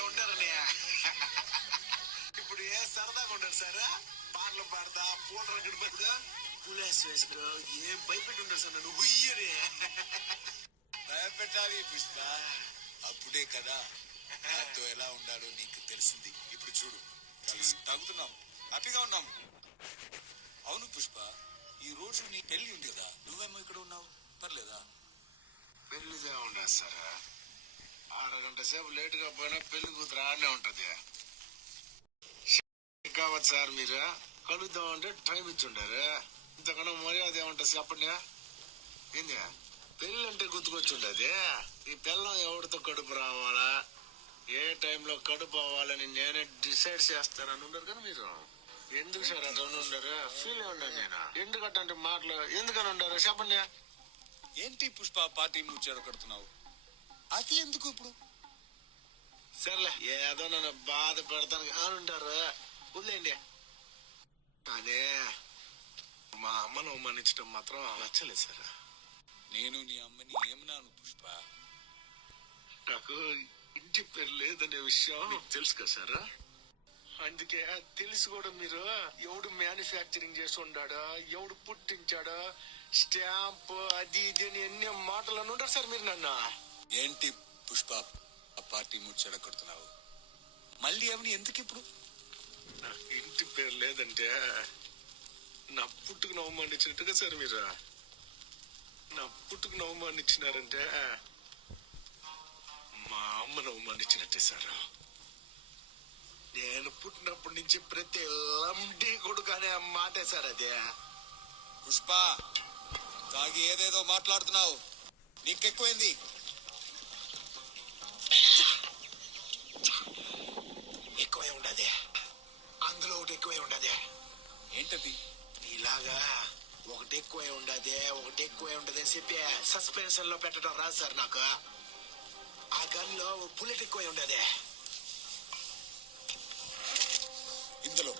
ఇట్లా ఉంటారని ఇప్పుడు ఏ సరదాగా ఉంటారు సార్ పాటలు పాడతా పూట రగడి పెడతా పులేస్ వేసుకు ఏం భయపెట్టి ఉంటారు సార్ నన్ను ఉయ్యని భయపెట్టాలి పుష్ప అప్పుడే కదా నాతో ఎలా ఉండాలో నీకు తెలిసింది. ఇప్పుడు చూడు తాగుతున్నాం హ్యాపీగా ఉన్నాం. అవును పుష్ప ఈ రోజు నీ పెళ్లి ఉంది కదా నువ్వేమో ఇక్కడ ఉన్నావు పర్లేదా? పెళ్లిదే ఉండదు సార్ అరగంట సేపు లేట్ గా పోయినా పెళ్లి కూతురు ఆడనే ఉంటది కావచ్చు సార్. మీరు కలుద్దామంటే టైం ఇచ్చిండారు ఇంతకన్నా మర్యాద ఏమంటుంది చెప్పండి. ఏంది పెళ్ళి అంటే గుర్తుకొచ్చి ఉండదు ఈ పిల్లం ఎవరితో కడుపు రావాలా ఏ టైంలో కడుపు అవ్వాలని నేనే డిసైడ్ చేస్తానని ఉండరు కానీ మీరు ఎందుకు సార్ అట్లా ఉండరు ఫీల్ ఉన్నాను నేను ఎందుకంటే మాటలు ఎందుకని ఉండరు చెప్పండి. ఏంటి పుష్ప పార్టీ నువ్వు చెడగొడుతున్నావు అది ఎందుకు ఇప్పుడు? సర్లే ఏదో నన్ను బాధ పెడతాను అని ఉంటారు వదిలేండి. కానీ మా అమ్మను అవమానించడం మాత్రం నచ్చలేదు సార్. నేను నీ అమ్మని ఏమన్నాను పుష్ప? నాకు ఇంటి పేరు లేదనే విషయం మీకు తెలుసు కదా సార్. అందుకే తెలిసి కూడా మీరు ఎవడు మ్యానుఫ్యాక్చరింగ్ చేసి ఉండాడా ఎవడు పుట్టించాడా స్టాంప్ అది ఇది అని ఎన్ని మాటలు అని ఉంటారు సార్ మీరు నన్ను. ఏంటి పుష్ప ఆ పార్టీ ముచ్చట కొడుతున్నావు మళ్ళీ అవని ఎందుకు ఇప్పుడు? నాకు ఇంటి పేరు లేదంటే నా పుట్టుకు అవమానించినట్టుగా సార్ మీరు. నా పుట్టుకు అవమానించినారంటే మా అమ్మను అవమానించినట్టే సార్. నేను పుట్టినప్పటి నుంచి ప్రతి లండి కొడుకు అనే మాటే సార్ అదే. పుష్ప తాగి ఏదేదో మాట్లాడుతున్నావు నీకెక్కువైంది. ఎక్కువై ఉండదు అందులో ఒకటి ఎక్కువై ఉండదు. ఏంటది? ఇలాగా ఒకటి ఎక్కువై ఉండదు అని చెప్పి సస్పెన్షన్ లో పెట్టడం రాదు సార్ నాకు. ఆ గన్ లో బుల్లెట్ ఎక్కువై ఉండదు. ఇందులో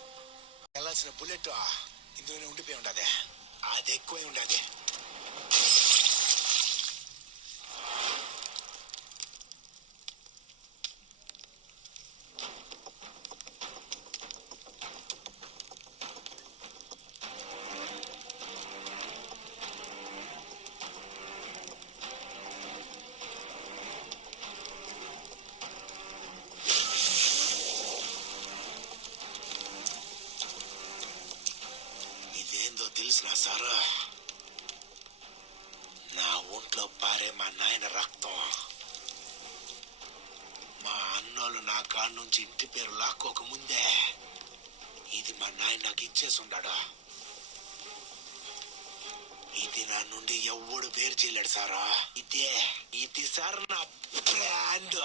వెళ్ళాల్సిన బుల్లెట్ ఇందులోనే ఉండిపోయి ఉండదు అది ఎక్కువై ఉండదు. తెలిసిన సారు నా ఒంట్లో పారే మా నాయన రక్తం. మా అన్నోళ్ళు నా కాడ నుంచి ఇంటి పేరు లాక్కోక ముందే ఇది మా నాయన నాకు ఇచ్చేసి ఉండాడు. ఇది నా నుండి ఎవడు వేరు చేయలేడు సారా. ఇది సార్ నా బ్రాండ్.